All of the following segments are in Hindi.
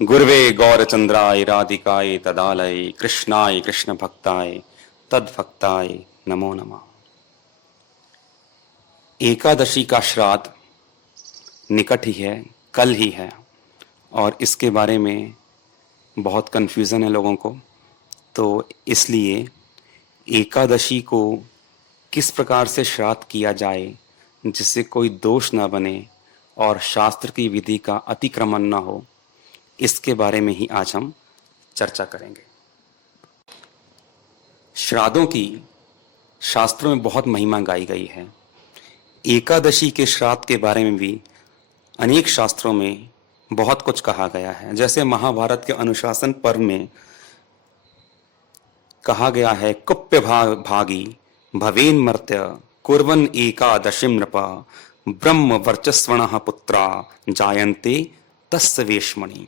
गुर्वे गौरचंद्राय राधिकाय तदालय कृष्णाय कृष्ण भक्ताय तद्भक्ताय नमो नमः। एकादशी का श्राद्ध निकट ही है, कल ही है, और इसके बारे में बहुत कन्फ्यूज़न है लोगों को। तो इसलिए एकादशी को किस प्रकार से श्राद्ध किया जाए जिससे कोई दोष ना बने और शास्त्र की विधि का अतिक्रमण ना हो, इसके बारे में ही आज हम चर्चा करेंगे। श्राद्धों की शास्त्रों में बहुत महिमा गाई गई है। एकादशी के श्राद्ध के बारे में भी अनेक शास्त्रों में बहुत कुछ कहा गया है। जैसे महाभारत के अनुशासन पर्व में कहा गया है, कुप्य भागी भवेन मर्त्य कुर्वन एकादशीम नृप ब्रह्म वर्चस्वणः पुत्रा जायन्ते तस्य वेश्मणि।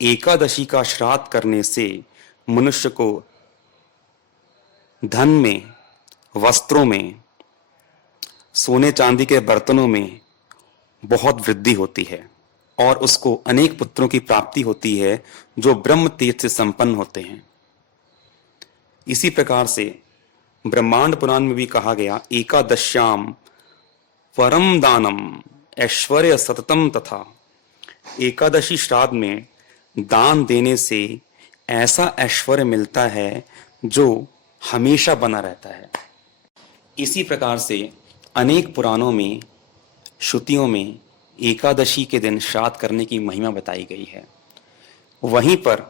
एकादशी का श्राद्ध करने से मनुष्य को धन में, वस्त्रों में, सोने चांदी के बर्तनों में बहुत वृद्धि होती है और उसको अनेक पुत्रों की प्राप्ति होती है जो ब्रह्म तेज से संपन्न होते हैं। इसी प्रकार से ब्रह्मांड पुराण में भी कहा गया, एकादश्याम परम दानम ऐश्वर्य सततम तथा। एकादशी श्राद्ध में दान देने से ऐसा ऐश्वर्य मिलता है जो हमेशा बना रहता है। इसी प्रकार से अनेक पुराणों में, श्रुतियों में एकादशी के दिन श्राद्ध करने की महिमा बताई गई है। वहीं पर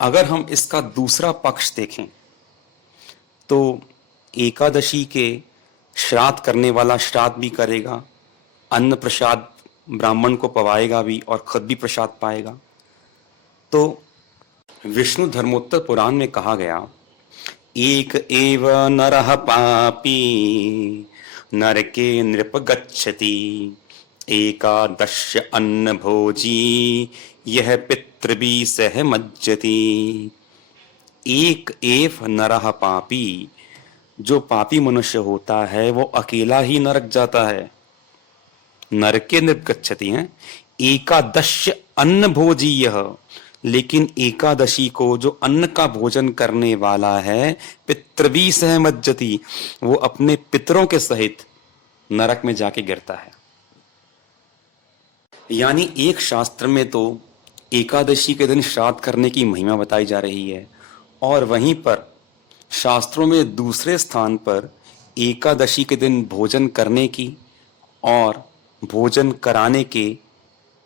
अगर हम इसका दूसरा पक्ष देखें तो एकादशी के श्राद्ध करने वाला श्राद्ध भी करेगा, अन्न प्रसाद ब्राह्मण को पवाएगा भी और खुद भी प्रसाद पाएगा। तो विष्णु धर्मोत्तर पुराण में कहा गया, एक एव नरः पापी नरके नृप गच्छति एकादश अन्न भोजी यह पितृभि सह मज्जति। एक एव नरः पापी, जो पापी मनुष्य होता है वो अकेला ही नरक जाता है। नरके नृप गच्छति है, एकादश अन्न भोजी यह, लेकिन एकादशी को जो अन्न का भोजन करने वाला है, पितृभि सह मज्जति, वो अपने पितरों के सहित नरक में जाके गिरता है। यानी एक शास्त्र में तो एकादशी के दिन श्राद्ध करने की महिमा बताई जा रही है और वहीं पर शास्त्रों में दूसरे स्थान पर एकादशी के दिन भोजन करने की और भोजन कराने के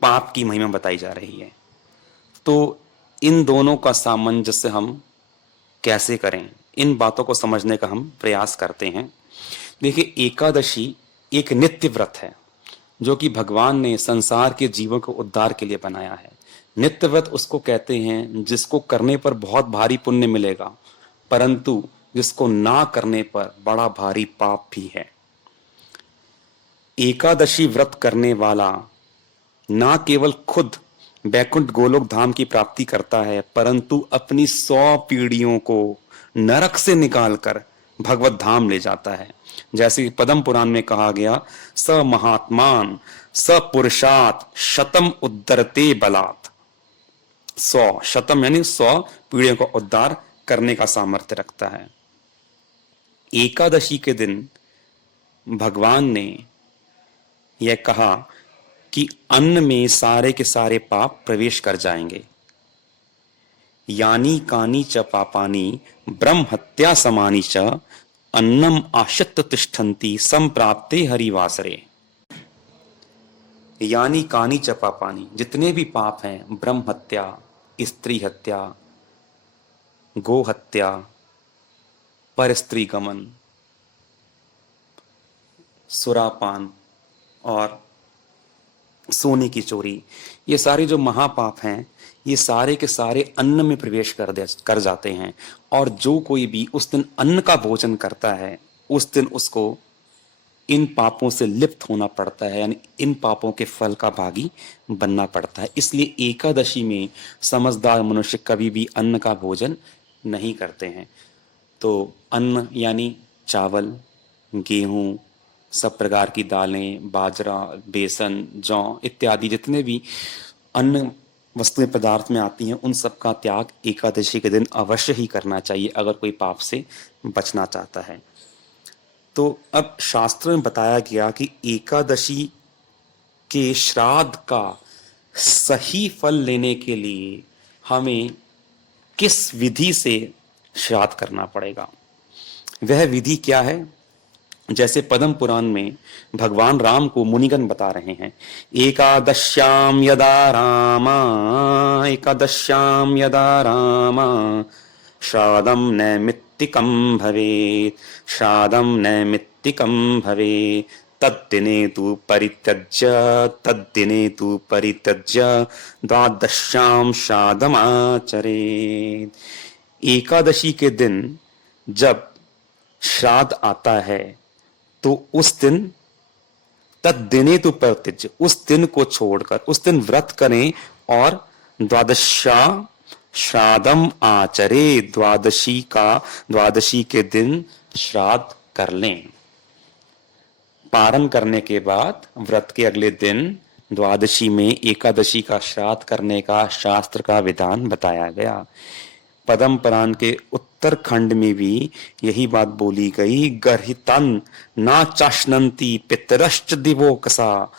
पाप की महिमा बताई जा रही है। तो इन दोनों का सामंजस्य हम कैसे करें, इन बातों को समझने का हम प्रयास करते हैं। देखिए, एकादशी एक नित्य व्रत है जो कि भगवान ने संसार के जीवों को उद्धार के लिए बनाया है। नित्य व्रत उसको कहते हैं जिसको करने पर बहुत भारी पुण्य मिलेगा, परंतु जिसको ना करने पर बड़ा भारी पाप भी है। एकादशी व्रत करने वाला ना केवल खुद बैकुंठ गोलोक धाम की प्राप्ति करता है, परंतु अपनी 100 पीढ़ियों को नरक से निकालकर भगवत धाम ले जाता है। जैसे कि पद्म पुराण में कहा गया, स महात्मान स पुरुषात शतम उद्धरते बलात्। 100 शतम यानी 100 पीढ़ियों का उद्धार करने का सामर्थ्य रखता है। एकादशी के दिन भगवान ने यह कहा कि अन्न में सारे के सारे पाप प्रवेश कर जाएंगे। यानी कानी च पापानी ब्रह्म हत्या समानी च अन्नम आशक्त तिष्ठन्ति संप्राप्ते हरिवासरे। यानी कानी च पापानी, जितने भी पाप हैं, ब्रह्म हत्या, स्त्री हत्या, गो हत्या, पर स्त्री गमन, सुरापान और सोने की चोरी, ये सारे जो महापाप हैं, ये सारे के सारे अन्न में प्रवेश कर जाते हैं। और जो कोई भी उस दिन अन्न का भोजन करता है, उस दिन उसको इन पापों से लिप्त होना पड़ता है, यानी इन पापों के फल का भागी बनना पड़ता है। इसलिए एकादशी में समझदार मनुष्य कभी भी अन्न का भोजन नहीं करते हैं। तो अन्न यानी चावल, गेहूं, सब प्रकार की दालें, बाजरा, बेसन, जौ इत्यादि जितने भी अन्न वस्तुएं पदार्थ में आती हैं, उन सब का त्याग एकादशी के दिन अवश्य ही करना चाहिए अगर कोई पाप से बचना चाहता है। तो अब शास्त्र में बताया गया कि एकादशी के श्राद्ध का सही फल लेने के लिए हमें किस विधि से श्राद्ध करना पड़ेगा। वह विधि क्या है? जैसे पद्म पुराण में भगवान राम को मुनिगण बता रहे हैं, एकादश्याम यदा रामा, एकादश्याम यदा रामा श्राद्धं नैमित्तिकं भवेत्, श्राद्धं नैमित्तिकं भवेत्, तद्दिने तु परित्यज्य, तद्दिने तु परित्यज्य द्वादश्याम श्राद्धमाचरेत्। एकादशी के दिन जब श्राद्ध आता है तो उस दिन तद्दिने तु परित्यज्य, उस दिन को छोड़कर उस दिन व्रत करें और द्वादशा श्राद्धम आचरे, द्वादशी के दिन श्राद्ध कर लें। पारण करने के बाद व्रत के अगले दिन द्वादशी में एकादशी का श्राद्ध करने का शास्त्र का विधान बताया गया। पद्म पुराण के उत्तरखंड में भी यही बात बोली गई, गर्हितन ना चाशनंती पितरश्च दिवोकसा।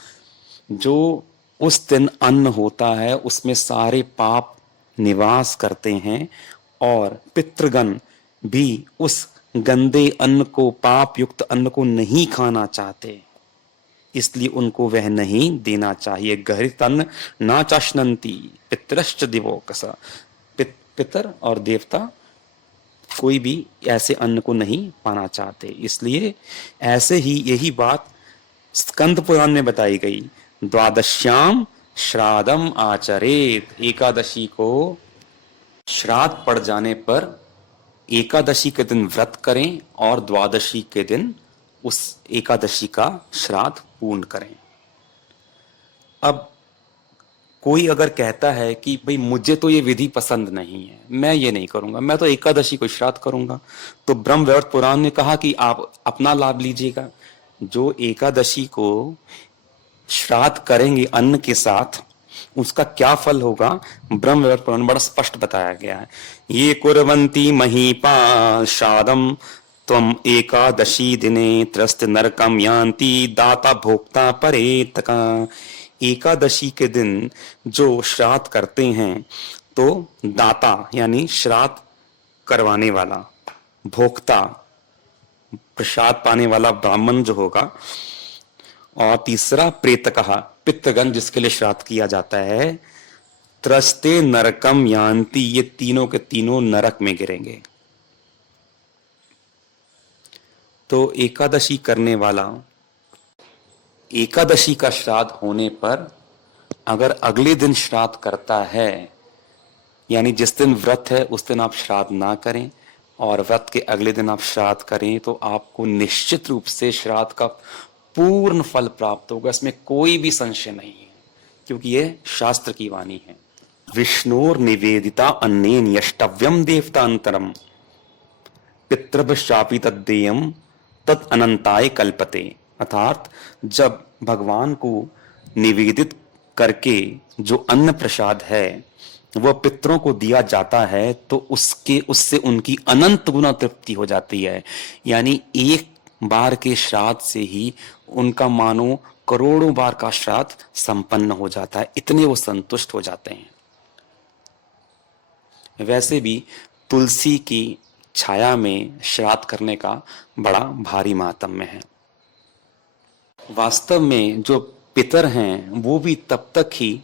जो उस दिन अन्न होता है उसमें सारे पाप निवास करते हैं और पितृगण भी उस गंदे अन्न को, पाप युक्त अन्न को नहीं खाना चाहते, इसलिए उनको वह नहीं देना चाहिए। गर्हितन ना चाशनंती पितरश्च दिवोकसा। पितर और देवता कोई भी ऐसे अन्न को नहीं पाना चाहते, इसलिए ऐसे ही यही बात स्कंद पुराण में बताई गई, द्वादश्याम श्राद्धम आचरेत। एकादशी को श्राद्ध पड़ जाने पर एकादशी के दिन व्रत करें और द्वादशी के दिन उस एकादशी का श्राद्ध पूर्ण करें। अब कोई अगर कहता है कि भाई मुझे तो ये विधि पसंद नहीं है, मैं ये नहीं करूंगा, मैं तो एकादशी को श्राद्ध करूंगा, तो ब्रह्म वैवर्त पुराण ने कहा कि आप अपना लाभ लीजिएगा। जो एकादशी को श्राद्ध करेंगे अन्न के साथ, उसका क्या फल होगा ब्रह्म वैवर्त पुराण में बड़ा स्पष्ट बताया गया है। ये कुर्वन्ति महीपाल श्राद्धम त्वम एकादशी दिने त्रस्त नरकम यान्ति दाता भोक्ता परेतका। एकादशी के दिन जो श्राद्ध करते हैं तो दाता यानी श्राद्ध करवाने वाला, भोक्ता प्रसाद पाने वाला ब्राह्मण जो होगा, और तीसरा प्रेतकः पितृगण जिसके लिए श्राद्ध किया जाता है, त्रस्ते नरकम यान्ति, ये तीनों के तीनों नरक में गिरेंगे। तो एकादशी करने वाला एकादशी का श्राद्ध होने पर अगर अगले दिन श्राद्ध करता है, यानी जिस दिन व्रत है उस दिन आप श्राद्ध ना करें और व्रत के अगले दिन आप श्राद्ध करें, तो आपको निश्चित रूप से श्राद्ध का पूर्ण फल प्राप्त होगा, इसमें कोई भी संशय नहीं है, क्योंकि यह शास्त्र की वाणी है। विष्णुर निवेदिता अन्नेन यष्टव्यम देवतांतरम पितृभ्यश्चापि तद्देयम तत् अनंताय कल्पते। अर्थात जब भगवान को निवेदित करके जो अन्न प्रसाद है वह पितरों को दिया जाता है तो उससे उनकी अनंत गुना तृप्ति हो जाती है। यानी एक बार के श्राद्ध से ही उनका मानो करोड़ों बार का श्राद्ध संपन्न हो जाता है, इतने वो संतुष्ट हो जाते हैं। वैसे भी तुलसी की छाया में श्राद्ध करने का बड़ा भारी माहात्म्य है। वास्तव में जो पितर हैं वो भी तब तक ही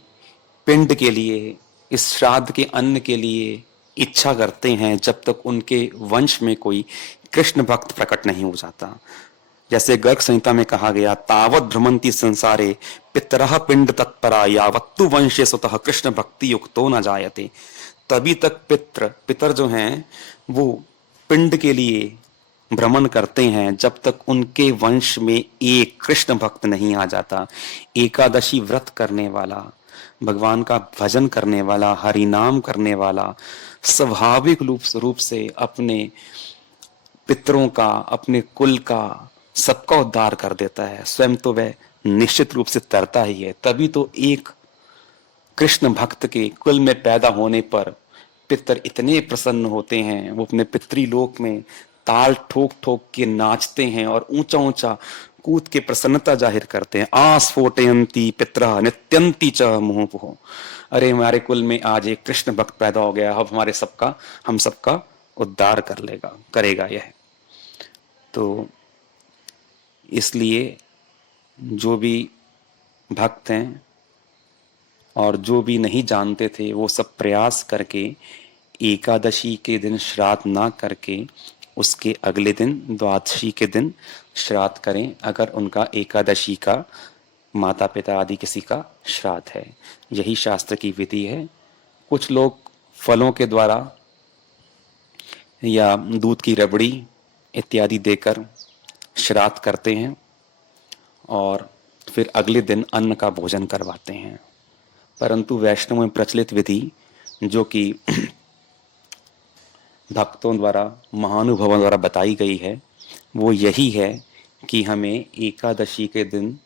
पिंड के लिए, इस श्राद्ध के अन्न के लिए इच्छा करते हैं जब तक उनके वंश में कोई कृष्ण भक्त प्रकट नहीं हो जाता। जैसे गर्ग संहिता में कहा गया, तावत भ्रमंती संसारे पितरः पिंड तत्परा यावत्तु वंशे स्वतः कृष्ण भक्ति युक्तो न जायते। तभी तक पितर जो हैं वो पिंड के लिए भ्रमण करते हैं जब तक उनके वंश में एक कृष्ण भक्त नहीं आ जाता। एकादशी व्रत करने वाला, भगवान का भजन करने वाला, हरि नाम करने वाला स्वाभाविक रूप से अपने पितरों का, अपने कुल का, सबका उद्धार कर देता है। स्वयं तो वह निश्चित रूप से तरता ही है, तभी तो एक कृष्ण भक्त के कुल में पैदा होने पर पितर इतने प्रसन्न होते हैं, वो अपने पितृलोक में ताल ठोक ठोक के नाचते हैं और ऊंचा ऊंचा कूद के प्रसन्नता जाहिर करते हैं। आस्फोटयंती पितरा नित्यंती च मुहुः। अरे हमारे कुल में आज एक कृष्ण भक्त पैदा हो गया, अब हमारे सबका, हम सबका उद्धार कर लेगा, करेगा यह। तो इसलिए जो भी भक्त हैं और जो भी नहीं जानते थे, वो सब प्रयास करके एकादशी के दिन श्राद्ध ना करके उसके अगले दिन द्वादशी के दिन श्राद्ध करें, अगर उनका एकादशी का माता पिता आदि किसी का श्राद्ध है। यही शास्त्र की विधि है। कुछ लोग फलों के द्वारा या दूध की रबड़ी इत्यादि देकर श्राद्ध करते हैं और फिर अगले दिन अन्न का भोजन करवाते हैं। परंतु वैष्णव में प्रचलित विधि, जो कि भक्तों द्वारा, महानुभवों द्वारा बताई गई है, वो यही है कि हमें एकादशी के दिन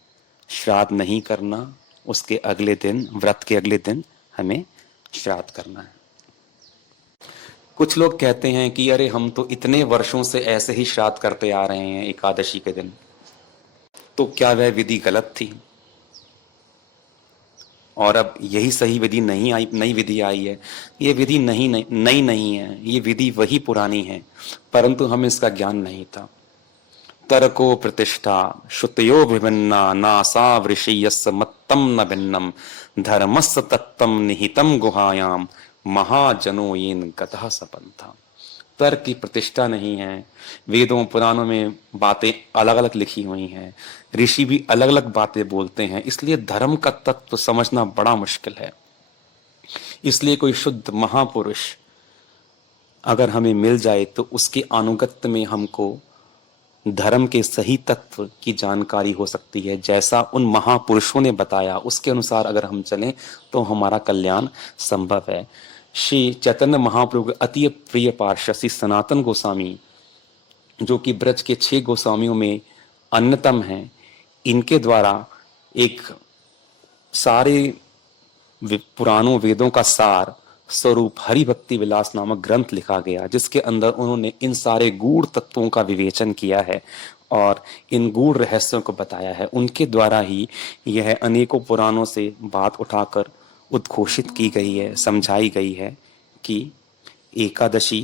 श्राद्ध नहीं करना, उसके अगले दिन, व्रत के अगले दिन हमें श्राद्ध करना है। कुछ लोग कहते हैं कि अरे हम तो इतने वर्षों से ऐसे ही श्राद्ध करते आ रहे हैं एकादशी के दिन, तो क्या वह विधि गलत थी और अब यही सही विधि नहीं आई, नई विधि आई है? ये विधि नई नहीं है, ये विधि वही पुरानी है, परंतु हमें इसका ज्ञान नहीं था। तरको प्रतिष्ठा श्रुतयो विभिन्ना नासा वृषयस्य मत्तम न भिन्नम धर्मस्य तत्तम निहितम गुहायाम महाजनो येन गतः सपंथा। तर्क की प्रतिष्ठा नहीं है, वेदों पुराणों में बातें अलग अलग लिखी हुई हैं, ऋषि भी अलग अलग बातें बोलते हैं, इसलिए धर्म का तत्व समझना बड़ा मुश्किल है। इसलिए कोई शुद्ध महापुरुष अगर हमें मिल जाए तो उसके अनुगत्य में हमको धर्म के सही तत्व की जानकारी हो सकती है। जैसा उन महापुरुषों ने बताया उसके अनुसार अगर हम चलें तो हमारा कल्याण संभव है। श्री चैतन्य महाप्रभु के अति प्रिय पार्षद श्री सनातन गोस्वामी, जो कि ब्रज के 6 गोस्वामियों में अन्यतम हैं, इनके द्वारा एक सारे पुराणों वेदों का सार स्वरूप हरि भक्ति विलास नामक ग्रंथ लिखा गया, जिसके अंदर उन्होंने इन सारे गूढ़ तत्वों का विवेचन किया है और इन गूढ़ रहस्यों को बताया है। उनके द्वारा ही यह अनेकों पुराणों से बात उठाकर उद्घोषित की गई है, समझाई गई है कि एकादशी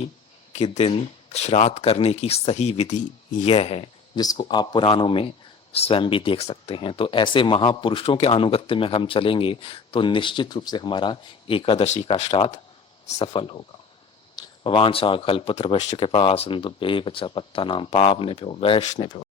के दिन श्राद्ध करने की सही विधि यह है, जिसको आप पुराणों में स्वयं भी देख सकते हैं। तो ऐसे महापुरुषों के अनुगत्य में हम चलेंगे तो निश्चित रूप से हमारा एकादशी का श्राद्ध सफल होगा। वांछा कल्पतरुभ्यश्च कृपा सिन्धुभ्येव च पतितानां पावनेभ्यो वैष्णवेभ्यो